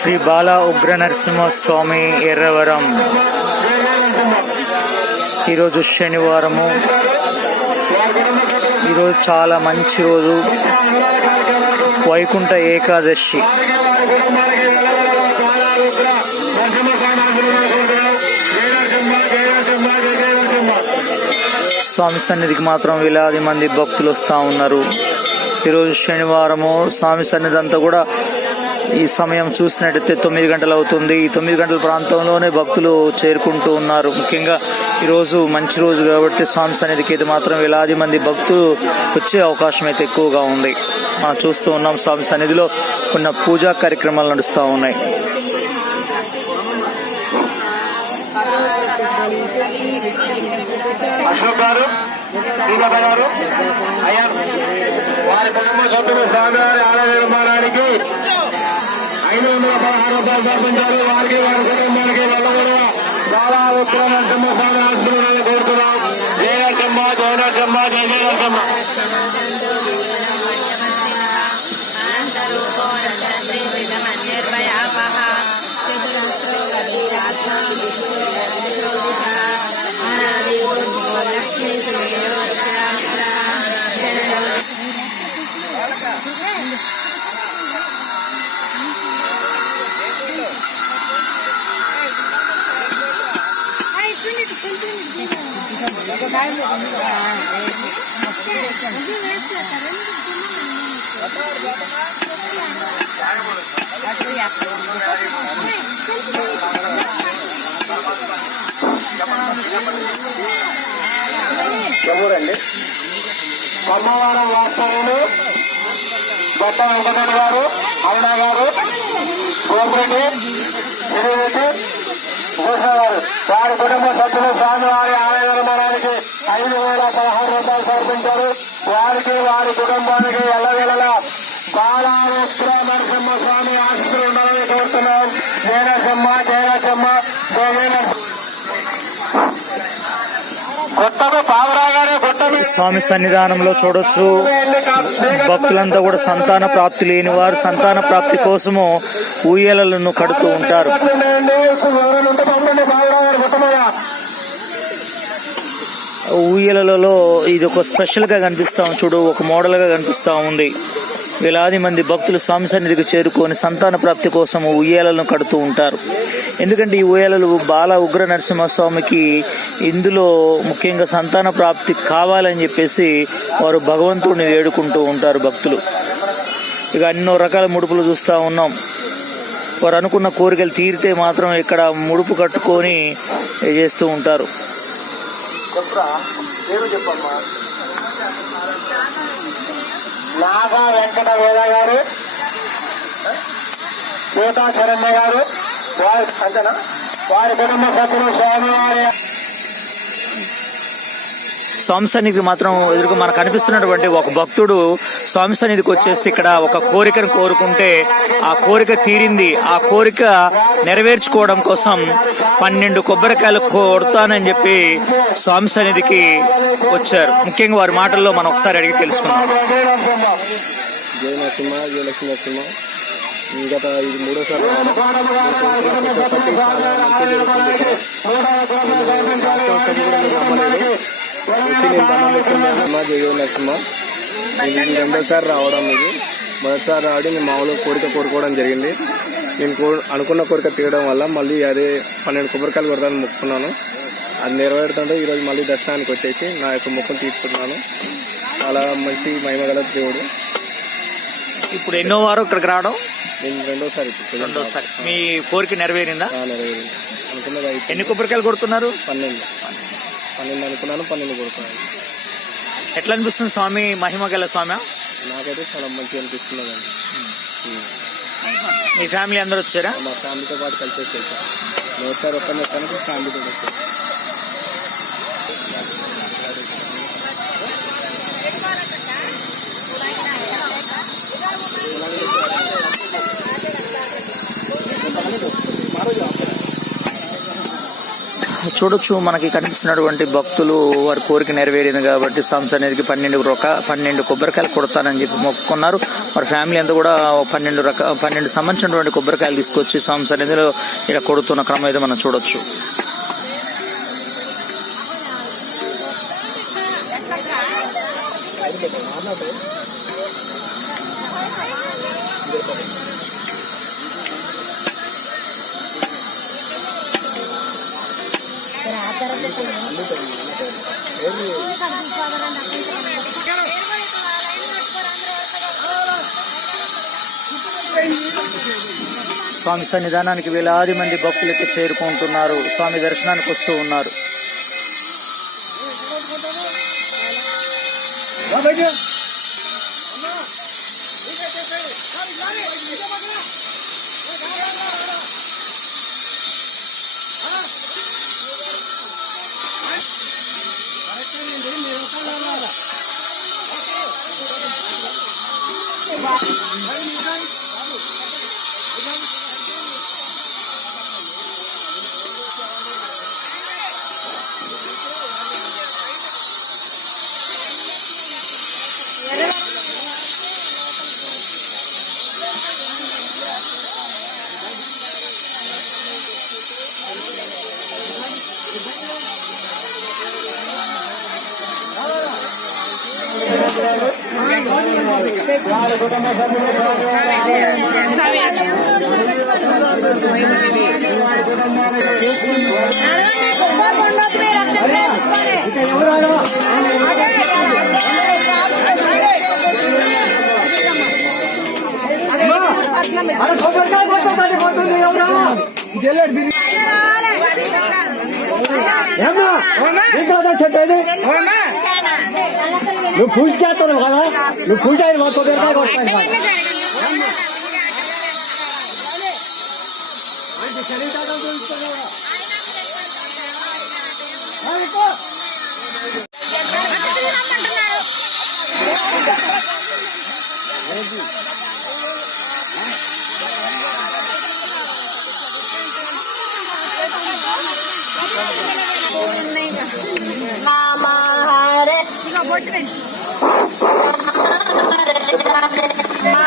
శ్రీ బాల ఉగ్ర నరసింహస్వామి ఎర్రవరం. ఈరోజు శనివారము. ఈరోజు చాలా మంచి రోజు. వైకుంఠ ఏకాదశి. స్వామి సన్నిధికి మాత్రం వేలాది మంది భక్తులు వస్తూ ఉన్నారు. ఈరోజు శనివారము స్వామి సన్నిధి అంతా కూడా ఈ సమయం చూసినట్టయితే తొమ్మిది గంటలు అవుతుంది. ఈ తొమ్మిది గంటల ప్రాంతంలోనే భక్తులు చేరుకుంటూ ఉన్నారు. ముఖ్యంగా ఈరోజు మంచి రోజు కాబట్టి స్వామి సన్నిధికి ఇది మాత్రం వేలాది మంది భక్తులు వచ్చే అవకాశం అయితే ఎక్కువగా ఉంది. మనం చూస్తూ ఉన్నాం స్వామి సన్నిధిలో ఉన్న పూజా కార్యక్రమాలు నడుస్తూ ఉన్నాయి. అశోక్ గారు అయ్యారు వారి కుటుంబ సభ్యులు స్వామివారి ఆలయ నిర్మాణానికి ఐదు వందల పదహారు రూపాయలు సమర్పించారు వారికి వారి కుటుంబానికి వెళ్ళగల బాలా ఉత్తర నరసింహ స్వామి ఆశీర్వాదాలు కోరుతున్నాం. జయ నరసింహ జయ నరసింహ జయ జయ నరసింహ. ఎవరండి? కొమ్మవారం వాస్తవులు బట్ట వెంకటరెడ్డి గారు అరుణ గారు గోపిరెడ్డి శ్రీరెడ్డి భూషణ గారు. వారి కుటుంబ సభ్యులు స్వామివారి ఆలయ ఐదు వేల పదహారు రూపాయలు సమర్పించారు వారికి వారి కుటుంబానికి ఎల్లవేళలా బాలారుద్ర నరసింహ స్వామి ఆశీస్సులు ఉండాలని కోరుతున్నాం. జయ నరసింహ జయ నరసింహ జయ నరసింహ కొత్తగా పావరాగానే కొత్తగా స్వామి సన్నిధానంలో చూడొచ్చు. భక్తులంతా కూడా సంతాన ప్రాప్తి లేని వారు సంతాన ప్రాప్తి కోసము ఊయలలను కడుతూ ఉంటారు. ఊయలలో ఇది ఒక స్పెషల్గా కనిపిస్తూ కనిపిస్తా ఉంది చూడు ఒక మోడల్గా కనిపిస్తా ఉంది. వేలాది మంది భక్తులు స్వామి సన్నిధికి చేరుకొని సంతాన ప్రాప్తి కోసం ఉయ్యాలను కడుతూ ఉంటారు. ఎందుకంటే ఈ ఉయ్యాలలు బాల ఉగ్ర నరసింహస్వామికి ఇందులో ముఖ్యంగా సంతాన ప్రాప్తి కావాలని చెప్పేసి వారు భగవంతుడిని వేడుకుంటూ ఉంటారు భక్తులు. ఇక ఎన్నో రకాల ముడుపులు చూస్తూ ఉన్నాం. వారు అనుకున్న కోరికలు తీరితే మాత్రం ఇక్కడ ముడుపు కట్టుకొని చేస్తూ ఉంటారు. చెప్పరా. పేరు చెప్పమ్మా. నాగా వెంకట వేద గారు సీతా శరణ్య గారు వారి అంతేనా? వారి కుటుంబ సభ్యులు స్వామివారి స్వామి సన్నిధికి మాత్రం ఎదురుగా మనకు కనిపిస్తున్నటువంటి ఒక భక్తుడు స్వామి సన్నిధికి వచ్చేసి ఇక్కడ ఒక కోరికను కోరుకుంటే ఆ కోరిక తీరింది ఆ కోరిక నెరవేర్చుకోవడం కోసం పన్నెండు కొబ్బరికాయలు కొడతానని చెప్పి స్వామి సన్నిధికి వచ్చారు ముఖ్యంగా వారి మాటల్లో మనం ఒకసారి అడిగి తెలుసుకుందాం జయ నరసింహ జయ లక్ష్మీ నరసింహ గత ఇది మూడోసారి జయ నరసింహ ఇది రెండోసారి రావడం ఇది. మొదటిసారి రావడం నేను మామూలుగా కోరిక కోరుకోవడం జరిగింది. నేను కో అనుకున్న కోరిక తీయడం వల్ల మళ్ళీ అదే పన్నెండు కొబ్బరికాయలు కొడతాను మొక్కున్నాను అది నెరవేరుతుంటే ఈరోజు మళ్ళీ దర్శనానికి వచ్చేసి నా యొక్క మొక్కును తీసుకున్నాను చాలా మంచి మహిమగల దేవుడు. ఇప్పుడు ఎన్నో వారు ఇక్కడికి రావడం? నేను రెండోసారి రెండోసారి. మీ కోరిక నెరవేరిందా? నెరవేరింది. అనుకున్నది ఎన్ని కొబ్బరికాయలు కొడుతున్నారు? పన్నెండు. పన్నెండు అనుకున్నాను పన్నెండు కొడుకున్నాను. ఎట్లా అనిపిస్తుంది స్వామి మహిమ గల స్వామి? నాకైతే చాలా మంచిగా అనిపిస్తున్నదండి మీ ఫ్యామిలీ అందరూ వచ్చారా? మా ఫ్యామిలీతో పాటు కలిసి వచ్చేసాను నేను ఒకసారి ఒక్కరిని వచ్చాను ఫ్యామిలీతో వచ్చాను చూడొచ్చు మనకి కనిపిస్తున్నటువంటి భక్తులు వారి కోరిక నెరవేరింది కాబట్టి స్వామి అనేది పన్నెండు రొక పన్నెండు కొబ్బరికాయలు కొడతానని చెప్పి మొక్కుకున్నారు. వారి ఫ్యామిలీ అంతా కూడా పన్నెండు రక పన్నెండు సంబంధించినటువంటి కొబ్బరికాయలు తీసుకొచ్చి స్వామి అనేది ఇలా కొడుతున్న క్రమం అయితే మనం చూడొచ్చు. స్వామి సన్నిధానానికి వేలాది మంది భక్తులకి చేరుకుంటున్నారు. స్వామి దర్శనానికి వస్తూ ఉన్నారు. వారి కుటుంబ స్వామివారి నువ్వు పూజ చేస్తున్నావు కదా నువ్వు పూజ అయిన మా కొబ్బరికాయ కొడతాను కదా.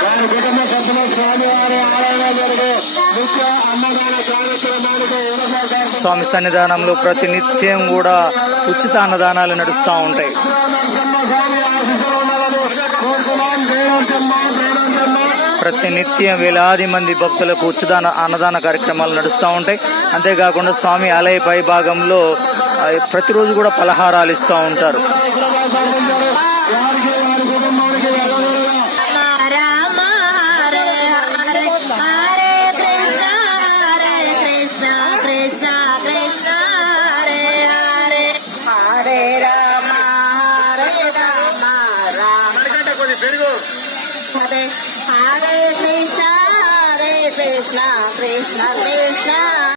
వారి కుటుంబ సభ్యులు స్వామివారి ఆలయంలో అన్నదాన కార్యక్రమానికి స్వామి సన్నిధానంలో ప్రతి నిత్యం కూడా ఉచిత అన్నదానాలు నడుస్తూ ఉంటాయి. ప్రతినిత్యం ప్రతి నిత్యం వేలాది మంది భక్తులకు ఉచిత అన్నదాన కార్యక్రమాలు నడుస్తూ ఉంటాయి అంతేకాకుండా స్వామి ఆలయ పై భాగంలో ప్రతిరోజు కూడా పలహారాలు ఇస్తూ ఉంటారు వారికి you go. Hare Hare Krishna Hare Krishna Krishna Krishna